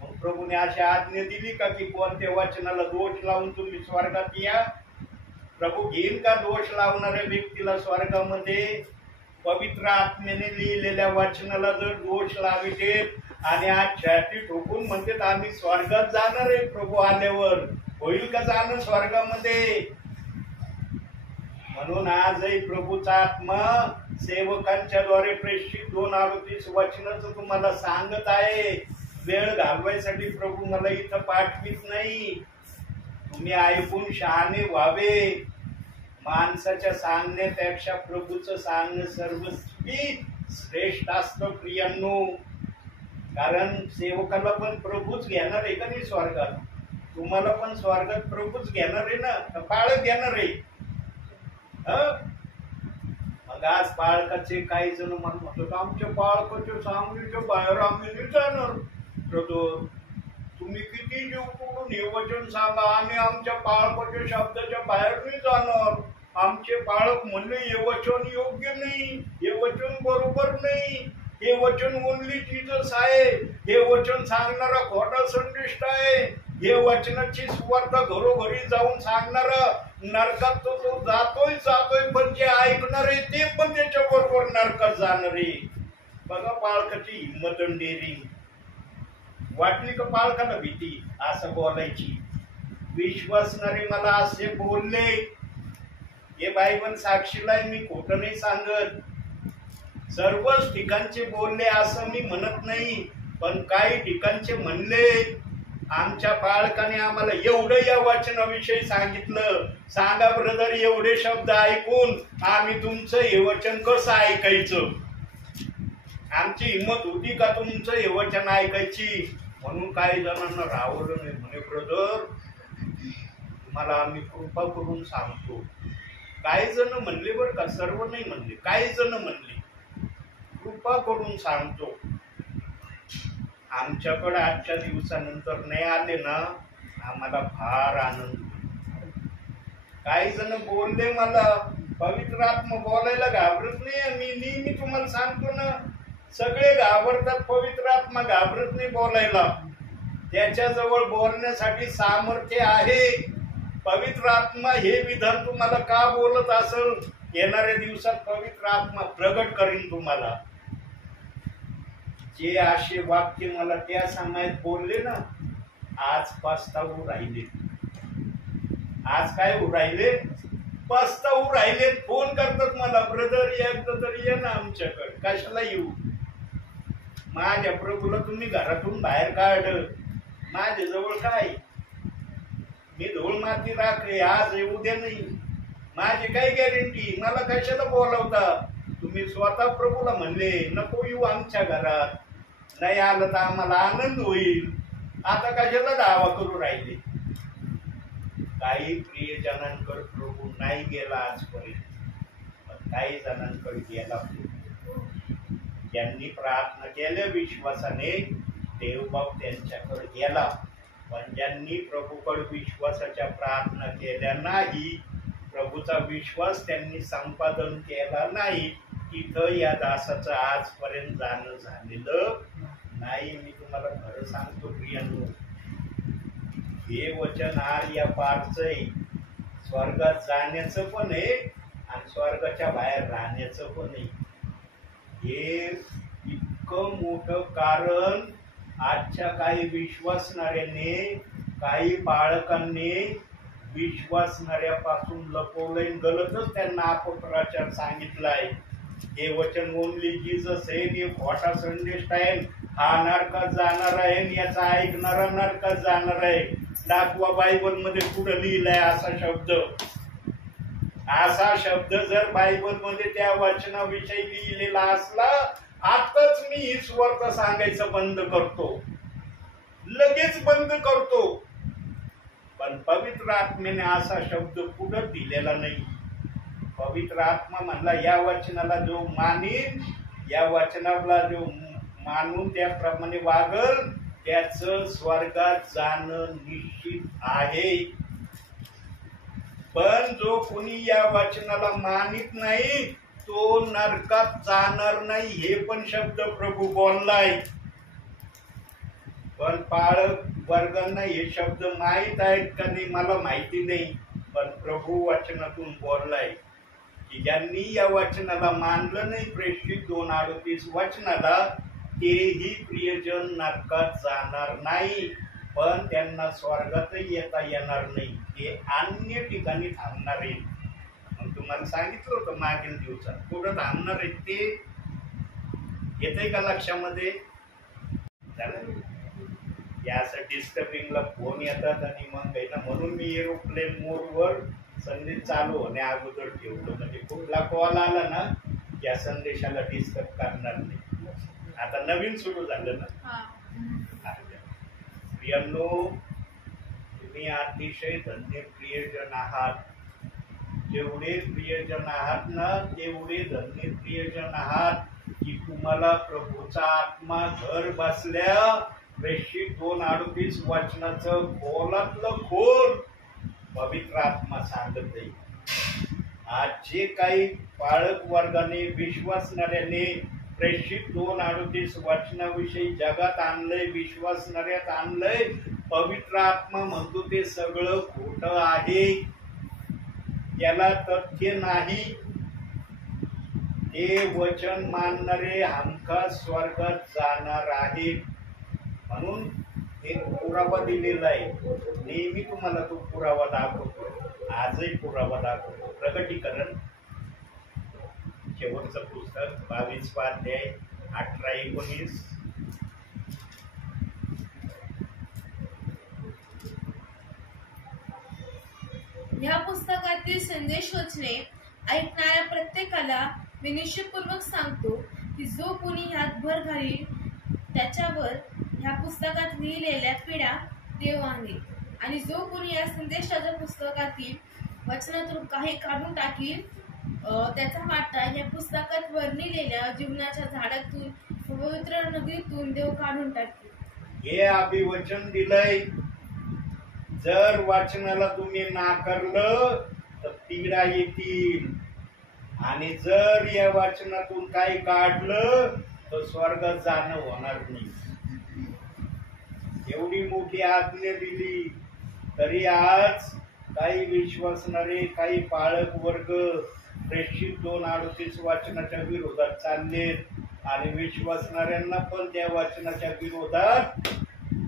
मग प्रभूने अशी आज्ञा दिली का की कोणत्या वचनाला दोष लावून तुम्ही स्वर्गात या? प्रभू घेईन का दोष लावणाऱ्या व्यक्तीला स्वर्गामध्ये? पवित्र आत्म्याने लिहिलेल्या वचनाला जर दोष लाविते आणि आज छाती ठोकून म्हणतात आम्ही स्वर्गात जाणार आहे प्रभू आल्यावर, होईल का जाणं स्वर्गामध्ये? म्हणून आजही प्रभूचा आत्मा सेवकांच्या द्वारे प्रेषित 2:38 वचनाचं तुम्हाला सांगत आहे. वेळ घालवायसाठी प्रभू मला इथं पाठवीत नाही. तुम्ही ऐकून शहाणे व्हावे. माणसाच्या सांगण्यापेक्षा प्रभूचं सांगणं सर्वस्वी श्रेष्ठ असतं प्रियांनो. कारण सेवकाला पण प्रभूच घेणार आहे का नाही स्वर्गात? तुम्हाला पण स्वर्गात प्रभूच घेणार आहे ना, का बाळक घेणार आहे? हं? मग आज बाळकाचे काही जण मला म्हणतात आमच्या बाळकाच्या सांगलीच्या बाहेर आम्ही नाही जाणार. ब्रदर, तुम्ही किती जीव तोडून हे वचन सांगा, आम्ही आमच्या बाळकाच्या शब्दाच्या बाहेर नाही जाणार. आमचे बाळक म्हणले हे वचन योग्य नाही, हे वचन बरोबर नाही, हे वचन ओनली जीसस आहे, हे वचन सांगणारा खोटा संदेष्ट आहे, हे वचनाची सुवार्ता घरोघरी जाऊन सांगणारा नरकात तो जातोय, पण जे ऐकणार आहे ते पण त्याच्या बरोबर नरकात जाणार आहे. बघा बाळकाची हिंमत आणि डेअरिंग. वाटली का बाळकाला भीती असं बोलायची? विश्वासणारे मला असे बोलले, हे बायबल साक्षीला आहे, मी खोटं नाही सांगत. सर्वच ठिकाणचे बोलले असं मी म्हणत नाही, पण काही ठिकाणचे म्हणले आमच्या बाळकाने आम्हाला एवढं या वचनाविषयी सांगितलं. सांगा ब्रदर, एवढे शब्द ऐकून आम्ही तुमचं हे वचन कसं ऐकायचं? आमची हिंमत होती का तुमचं हे वचन ऐकायची? म्हणून काही जणांना राहवलं नाही. म्हणे ब्रदर, तुम्हाला आम्ही कृपा करून सांगतो. काही जण म्हणले बरं का, सर्व नाही म्हणले, काही जण म्हणले कृपा करून सांगतो. आमच्याकडे आजच्या दिवसानंतर नाही आले ना, आम्हाला फार आनंद. काही जण बोलले मला, पवित्र आत्मा बोलायला घाबरत नाही. मी नेहमी तुम्हाला सांगतो ना, सगळे घाबरतात, पवित्र आत्मा घाबरत नाही बोलायला. त्याच्याजवळ बोलण्यासाठी सामर्थ्य आहे. पवित्र आत्मा हे विधान तुम्हाला का बोलत असेल, येणाऱ्या दिवसात पवित्र आत्मा प्रगट करीन तुम्हाला. जे असे वाक्य मला त्या समयात बोलले ना, आज पस्तावू राहिले. आज काय होऊ राहिले? पस्तावू राहिले. फोन करतात मला, ब्रदर एकदा तरी ये ना आमच्याकडे. कशाला येऊ? माझ्या प्रभूला तुम्ही घरातून बाहेर काढलं, माझ्याजवळ काय? मी धूळ माती राखले, आज उद्या नाही. माझी काय गॅरंटी? मला कशाला बोलवता? तुम्ही स्वतः प्रभूला म्हणले नको येऊ आमच्या घरात, नाही आलं तर आम्हाला आनंद होईल. आता कशाला दावा करू राहिले? काही प्रियजनांकडे प्रभू नाही गेला आजपर्यंत, पण काही जणांकडे गेला. ज्यांनी प्रार्थना केल्या विश्वासाने, देवबाप त्यांच्याकडे गेला. पण ज्यांनी प्रभूकडे विश्वासाच्या प्रार्थना केल्या नाही, प्रभूचा विश्वास त्यांनी संपादन केला नाही, तिथं या दासाचं आजपर्यंत जाणं झालेलं नाही. मी तुम्हाला खरं सांगतो प्रियांनो, हे वचन या पारचं आहे. स्वर्गात जाण्याचं पण आहे आणि स्वर्गाच्या बाहेर राहण्याचं पण आहे. हे इतकं मोठं कारण आजच्या काही विश्वासणाऱ्याने, काही बाळकांनी विश्वासणाऱ्यापासून लपवलंय. गलतच त्यांना अपप्रचार सांगितलाय. हे वचन ओनली जीसस आहे, हे खोटा संदेश आहे, हा नरकात जाणार आहे, याचा ऐकणारा नरकात जाणार आहे. दाखवा बायबल मध्ये कुठं लिहिलाय असा शब्द? असा शब्द जर बायबल मध्ये त्या वचनाविषयी लिहिलेला असला, आताच मी ही सुवार्ता सांगायचं बंद करतो, लगेच बंद करतो. पण पवित्र आत्म्याने असा शब्द कुठं दिलेला नाही. पवित्र आत्मा म्हणला या वचनाला जो मानीन, या वचनाला जो मानून त्याप्रमाणे वागल, त्याच स्वर्गात जाणं निश्चित आहे. पण जो कोणी या वचनाला मानित नाही तो नरकात जाणार नाही, हे पण शब्द प्रभू बोललाय. पण पाळक वर्गांना हे शब्द माहीत आहेत का नाही मला माहिती नाही, पण प्रभू वचनातून बोललाय की ज्यांनी या वचनाला मानलं नाही, प्रेषित 2:38 वचनाला, तेही प्रियजन नरकात जाणार नाही, पण त्यांना स्वर्गातही येता येणार नाही. ते अन्य ठिकाणी थांबणार आहेत. मग तुम्हाला सांगितलं होतं मागील दिवसात कुठं थांबणार आहेत ते येतंय का लक्षामध्ये? यासाठी डिस्टर्बिंगला फोन येतात आणि मग आहे ना, म्हणून मी एरोप्लेन मोडवर संदेश चालू होणे अगोदर ठेवतो, म्हणजे कुठला कॉल आला ना या संदेशाला डिस्टर्ब करणार नाही. आता नवीन सुरू झालं ना. प्रियांनो, तुम्ही अतिशय धन्य प्रियजन आहात जेवढे प्रियजन आहात ना तेवढे धन्य प्रियजन आहात की तुम्हाला प्रभूचा आत्मा घर बसल्या प्रेषित 2:38 वचनाचं खोलातलं खोल पवित्र आत्मा सांगत आहे. आज जे काही पाळक वर्गाने विश्वासणाऱ्याने प्रेषित 2:38 वचनाविषयी जगात आणलंय, विश्वासणाऱ्यात आणलंय, पवित्र आत्मा म्हणतो ते सगळं खोटं आहे, त्याला तथ्य नाही. ते वचन मानणारे हमखास स्वर्गात जाणार आहेत. म्हणून एक पुरावा दिलेला आहे. नेहमी तुम्हाला तो पुरावा दाखवतो, आजही पुरावा दाखवतो. प्रकटीकरण शेवटचं पुस्तक 22 अध्याय 18-19. ह्या पुस्तकातील संदेश वचने ऐकणाऱ्या प्रत्येकाला मी निश्चितपूर्वक सांगतो की जो कुणी ह्यात भर घालील त्याच्यावर ह्या पुस्तकात लिहिलेल्या पिढ्या देव आणेल, आणि जो कुणी या संदेशाच्या पुस्तकातील वचनातून काही काढून टाकील त्याचा वाटा या पुस्तकात वर्णिलेल्या जीवनाच्या झाडातून पवित्र नगरीतून देव काढून टाकेल. हे अभिवचन दिलंय. जर वाचनाला तुम्ही नाकारलं तर पीडा येतील, आणि जर या वाचनातून काही काढलं तर स्वर्गात जाणं होणार नाही. एवढी मोठी आज्ञा दिली तरी आज काही विश्वासणारे, काही पाळक वर्ग प्रेषित 2:38 वाचनाच्या विरोधात चाललेत, आणि विश्वासणाऱ्यांना पण त्या वाचनाच्या विरोधात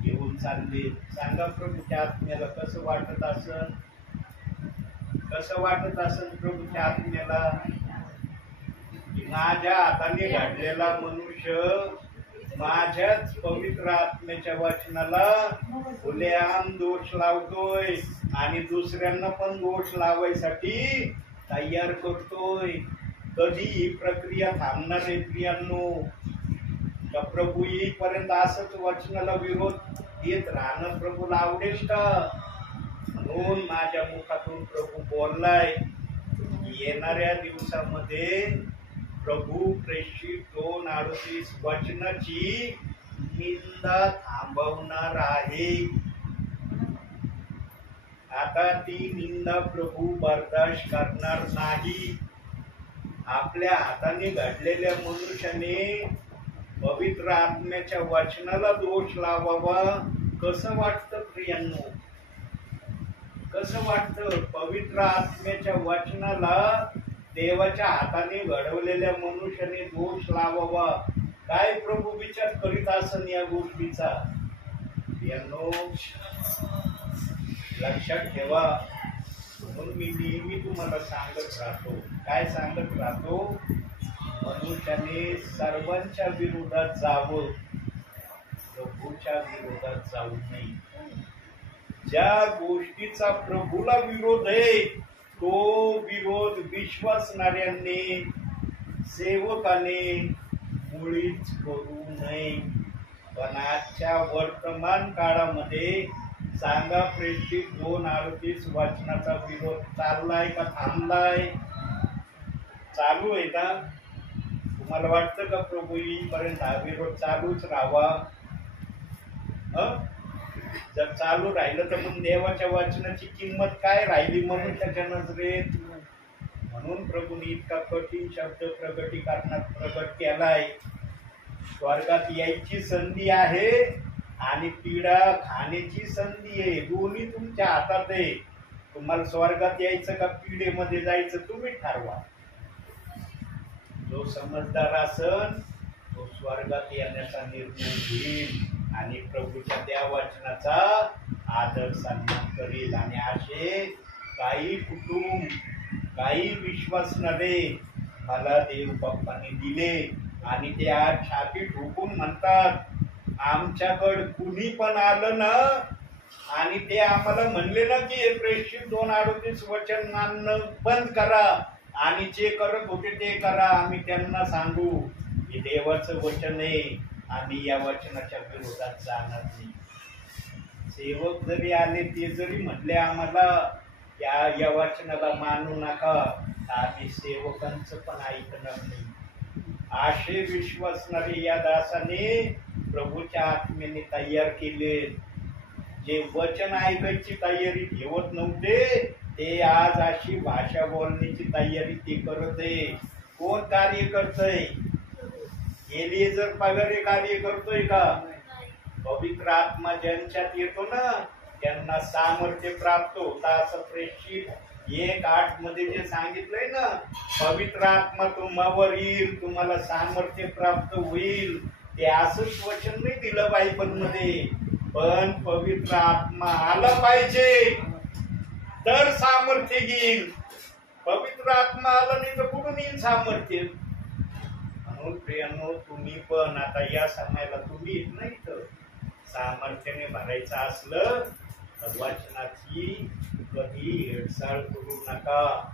घेऊन चालले. सांगा प्रभूच्या आत्म्याला कसं वाटत असेल, कसं वाटत असेल प्रभूच्या आत्म्याला. माझ्या हाताने घडलेला मनुष्य माझ्याच पवित्र आत्म्याच्या वचनाला खुलेआम दोष लावतोय, आणि दुसऱ्यांना पण दोष लावायसाठी तयार करतोय. कधी ही प्रक्रिया थांबणार आहे प्रियांनो? का प्रभू येईपर्यंत असंच वचनाला विरोध येत राहणं प्रभूला आवडेल का? म्हणून माझ्या मुखातून प्रभू बोललाय, येणाऱ्या दिवसामध्ये प्रभू प्रेषित 2:38 वचनाची निंदा थांबवणार आहे. आता ती निंदा प्रभू बर्दाश्त करणार नाही. आपल्या हाताने घडलेल्या मनुष्याने पवित्र आत्म्याच्या वचनाला दोष लावावा कसं वाटतं प्रियांनो? कसं वाटतं? पवित्र आत्म्याच्या वचनाला देवाच्या हाताने घडवलेल्या मनुष्याने दोष लावावा. काय प्रभू विचार करीत असन या गोष्टीचा? प्रियांनो लक्षात ठेवा. म्हणून मी नेहमी तुम्हाला सांगत राहतो, काय सांगत राहतो? मनुष्याने सर्वांच्या विरोधात जावं, प्रभूच्या विरोधात जाऊ नये. ज्या गोष्टीचा प्रभूला विरोध आहे तो विरोध विश्वासणाऱ्यांनी, सेवकाने मुळीच करू नये. पण आजच्या वर्तमान काळामध्ये सांगा, प्रेषित 2:38 वचनाचा विरोध चाललाय का थांबलाय? चालू आहे का? तुम्हाला वाटतं का प्रभू येईपर्यंत हा विरोध चालूच राहावा? जर चालू राहिलं तर मग देवाच्या वचनाची किंमत काय राहिली मनुष्याच्या नजरेत? म्हणून प्रभूने इतका कठीण शब्द प्रकटीकरणात प्रकट केलाय. स्वर्गात यायची संधी आहे आणि पीडा खाण्याची संधी आहे. दोन्ही तुमच्या हातात आहे. तुम्हाला स्वर्गात यायचं का पीडेमध्ये जायचं तुम्ही ठरवा. जो समजदार असन तो स्वर्गात येण्याचा निर्णय घेईल आणि प्रभूच्या त्या वचनाचा आदर सन्मान करील. आणि असे काही कुटुंब, काही विश्वासणारे मला देव बाप्पाने दिले, आणि ते आज छाती ठोकून म्हणतात, आमच्याकडे कुणी पण आलं ना आणि ते आम्हाला म्हणले ना की हे प्रेषित 2:38 वचन मानणं बंद करा, आणि जे करत होते ते करा, आम्ही त्यांना सांगू हे देवाचं वचन आहे, आम्ही या वचनाच्या विरोधात जाणार नाही. सेवक जरी आले, ते जरी म्हटले आम्हाला या वचनाला मानू नका, आम्ही सेवकांचं पण ऐकणार नाही. असे विश्वासणारे या दासाने प्रभूच्या आत्म्याने तयार केले. जे वचन ऐकायची तयारी ठेवत नव्हते ते आज अशी भाषा बोलण्याची तयारी ते करत आहे. कोण कार्य करतय? एलिएझर पगारे कार्य करतोय का? पवित्र आत्मा ज्यांच्यात येतो ना त्यांना सामर्थ्य प्राप्त होता, असं प्रेषित 1:8 मध्ये जे सांगितलंय ना, पवित्र आत्मा तुम्हावर येईल, तुम्हाला सामर्थ्य प्राप्त होईल. ते असंच वचन नाही दिलं बायबल मध्ये, पण पवित्र आत्मा आला पाहिजे तर सामर्थ्य येईल. पवित्र आत्मा आला नाही तर कुठून येईल सामर्थ्य? म्हणून प्रियांनो, तुम्ही पण आता या समयाला तुम्ही येत नाही तर सामर्थ्याने भरायचं असलं तर वचनाची कधी हेळसाळ करू नका,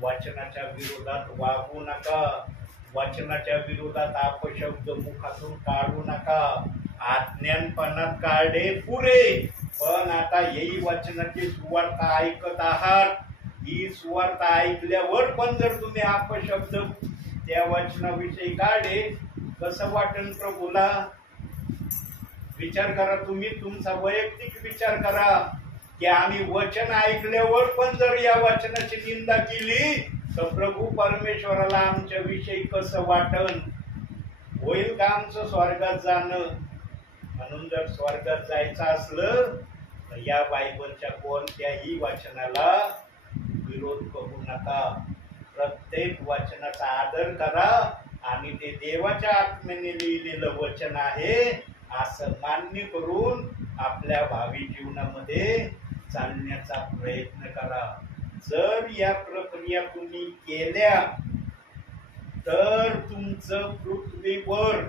वचनाच्या विरोधात वागू नका, वचनाच्या विरोधात अपशब्द मुखातून काढू नका. अज्ञानपणात काढे पुरे, पण आता यही वचनाची सुवार्ता ऐकत आहात. ही सुवार्ता ऐकल्यावर पण जर तुम्ही अपशब्द त्या वचनाविषयी काढे, कसं वाटेल प्रभूला? विचार करा, तुम्ही तुमचा वैयक्तिक विचार करा की आम्ही वचन ऐकल्यावर पण जर या वचनाची निंदा केली तर प्रभू परमेश्वराला आमच्या विषयी कसं वाटन? होईल का आमचं स्वर्गात जाणं? म्हणून जर स्वर्गात जायचं असलं तर या बायबलच्या कोणत्याही वचनाला विरोध करू नका. प्रत्येक वचनाचा आदर करा आणि ते देवाच्या आत्म्याने लिहिलेलं वचन आहे असं मान्य करून आपल्या भावी जीवनामध्ये चालण्याचा प्रयत्न करा. जर या प्रक्रिया तुम्ही केल्या तर तुमचं पृथ्वीवर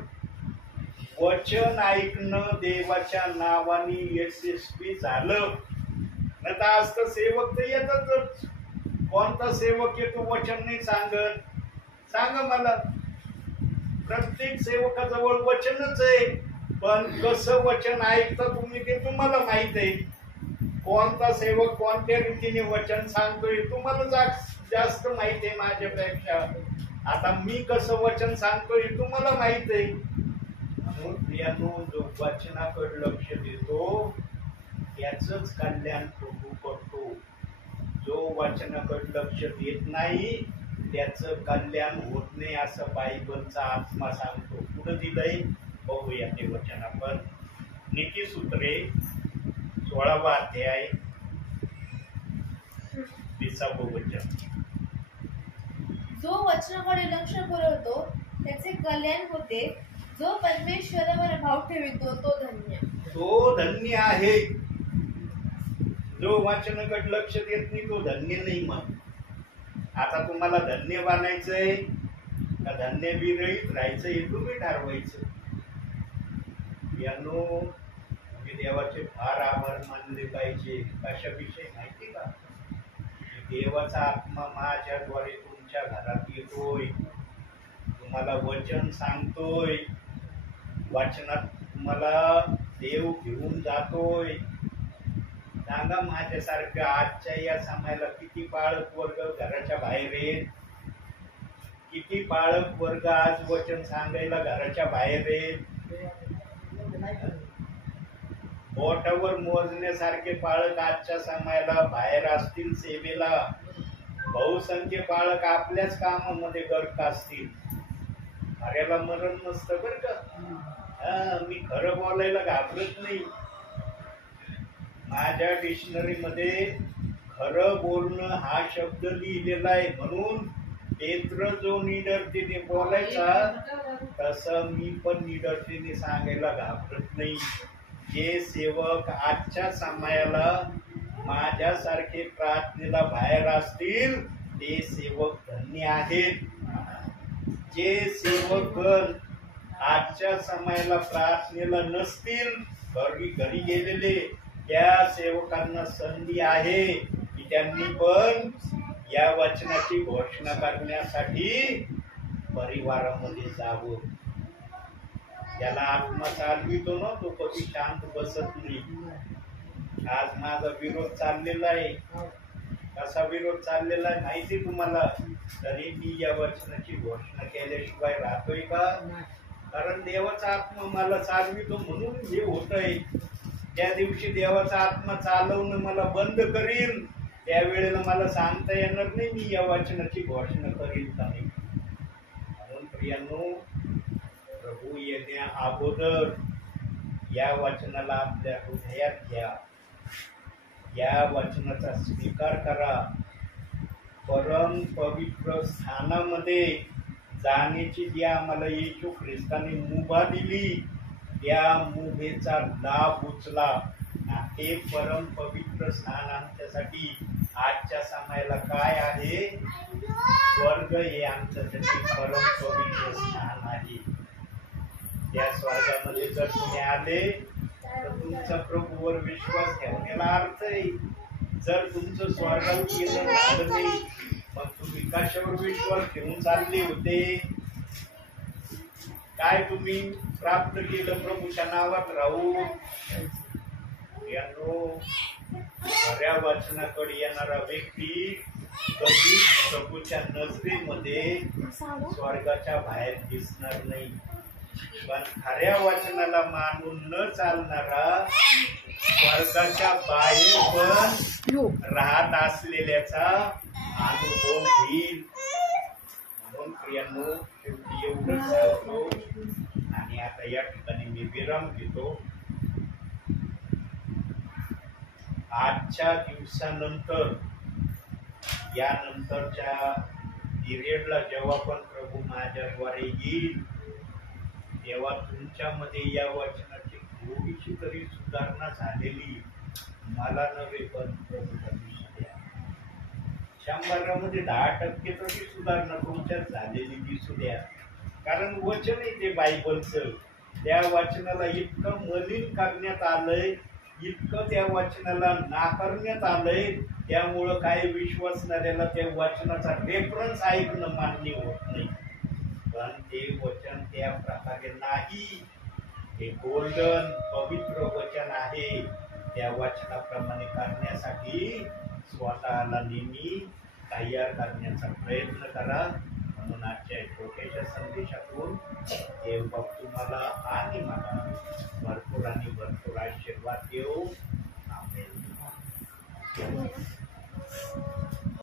वचन ऐकणं देवाच्या नावाने यशस्वी झालं. नाही तर आज तर सेवक तर येतातच. कोणता सेवक येतो वचन नाही सांगत? सांगा मला. प्रत्येक सेवकाजवळ वचनच आहे, पण कसं वचन ऐकता तुम्ही ते तुम्हाला माहित आहे. कोणता सेवक कोणत्या रीतीने वचन सांगतोय तुम्हाला जास्त माहित आहे माझ्यापेक्षा. आता मी कसं वचन सांगतोय तुम्हाला माहित आहे. म्हणून प्रियांनो, जो वचनाकडे लक्ष देतो त्याचंच कल्याण प्रभू करतो. जो वचनाकडे लक्ष देत नाही त्याचं कल्याण होत नाही असं बायबलचा आत्मा सांगतो. पुढे दिलंय बघूया ते वचन आपण. नीतिसूत्रे 16वा अध्याय 20वे वचन. जो वचनाकडे लक्ष पुरवतो त्याचे कल्याण होते, जो परमेश्वरावर भाव ठेवितो तो धन्य. तो धन्य आहे. जो वचनाकडे लक्ष देत नाही तो धन्य नाही. मग आता तुम्हाला धन्य बनायचंय का धन्य विरहित राहायचंय हे तुम्ही ठरवायचं. यानो मी देवाचे फार आभार मानले पाहिजे. कशाविषयी माहिती का? देवाचा आत्मा माझ्याद्वारे तुमच्या घरात येतोय, तुम्हाला वचन सांगतोय, वचनात तुम्हाला देव घेऊन जातोय. सांगा, माझ्यासारख्या आजच्या या समयाला किती पाळक वर्ग घराच्या बाहेर आहेत? किती पाळक वर्ग आज वचन सांगायला घराच्या बाहेर आहेत? बोटावर मोजण्यासारखे पाळक आजच्या समयाला बाहेर असतील सेवेला. बहुसंख्य पाळक आपल्याच कामामध्ये गर्क असतील. अरेला मरण नसतं बर का. मी खरं बोलायला घाबरत नाही. माझ्या डिक्शनरी मध्ये खरं बोलणं हा शब्द लिहिलेला आहे. म्हणून पेत्र जो निडरतेने बोलायचा तसं मी पण निडरतेने सांगायला घाबरत नाही. जे सेवक आजच्या समयाला माझ्यासारखे प्रार्थनेला बाहेर असतील ते सेवक धन्य आहेत. जे सेवक आजच्या समयाला प्रार्थनेला नसतील, घरी गेलेले, त्या सेवकांना संधी आहे की त्यांनी पण या वचनाची घोषणा करण्यासाठी परिवारामध्ये जावं. ज्याला आत्मा चालवितो ना तो कधी शांत बसत नाही. आज माझा विरोध चाललेला आहे, कसा विरोध चाललेला आहे माहिती तुम्हाला, तरी मी या वचनाची घोषणा केल्याशिवाय राहतोय का? कारण देवाचा आत्मा मला चालवितो म्हणून हे होतंय. त्या दिवशी देवाचा आत्मा चालवणं मला बंद करील, त्यावेळेला मला सांगता येणार नाही मी या वचनाची घोषणा करील का नाही. म्हणून प्रियांनो, प्रभू येण्या अगोदर या वचनाला आपल्या हृदयात घ्या, या वचनाचा स्वीकार करा. परम पवित्र स्थानामध्ये जाण्याची जी आम्हाला येशू ख्रिस्ताने मुभा दिली, त्या मुभेचा लाभ उचला. हे परम पवित्र स्थान आमच्यासाठी आजच्या समयाला काय आहे? स्वर्ग हे आमच्यासाठी परम पवित्र स्थान आहे. त्या स्वर्गामध्ये जर तुम्ही आले तर तुमचा प्रभूवर विश्वास ठेवण्याला अर्थ आहे. जर तुमचं स्वर्गात गेलं झालं नाही, मग तुम्ही कशावर विश्वास ठेवून चालले होते? काय तुम्ही प्राप्त केलं प्रभूच्या नावात राहू? खऱ्या वचनाकडे येणारा व्यक्ती कधी प्रभूच्या नजरेमध्ये स्वर्गाच्या बाहेर दिसणार नाही. पण खऱ्या वचनाला मानून न चालणारा स्वर्गाच्या बाहेर पण राहत असलेल्याचा अनुभव घेईल. म्हणून प्रियांनो, शेवटी एवढंच सांगतो आणि आता या ठिकाणी मी विराम घेतो. आजच्या दिवसानंतर, यानंतरच्या पिरियडला जेव्हा पण प्रभू माझ्याद्वारे येईल, तेव्हा तुमच्यामध्ये या वचनाची थोडीशी तरी सुधारणा झालेली मला नव्हे पण प्रभूला दिसू द्या. 100मध्ये 10% तरी सुधारणा तुमच्यात झालेली दिसू द्या. कारण वचन आहे ते बायबलचं, त्या वचनाला इतकं मलिन करण्यात आलंय, इतकं त्या वचनाला नाकारण्यात आलंय, त्यामुळं काही विश्वासणाऱ्याला त्या वचनाचा रेफरन्स ऐकणं मान्य होत नाही. पण ते वचन त्या प्रकारे नाही, हे गोल्डन पवित्र वचन आहे. त्या वचनाप्रमाणे करण्यासाठी स्वतःला नेहमी तयार करण्याचा प्रयत्न करा. म्हणून आजच्या छोट्याशा संदेशातून देव तुम्हाला आणि मला भरपूर आणि भरपूर आशीर्वाद देऊ. आमेन.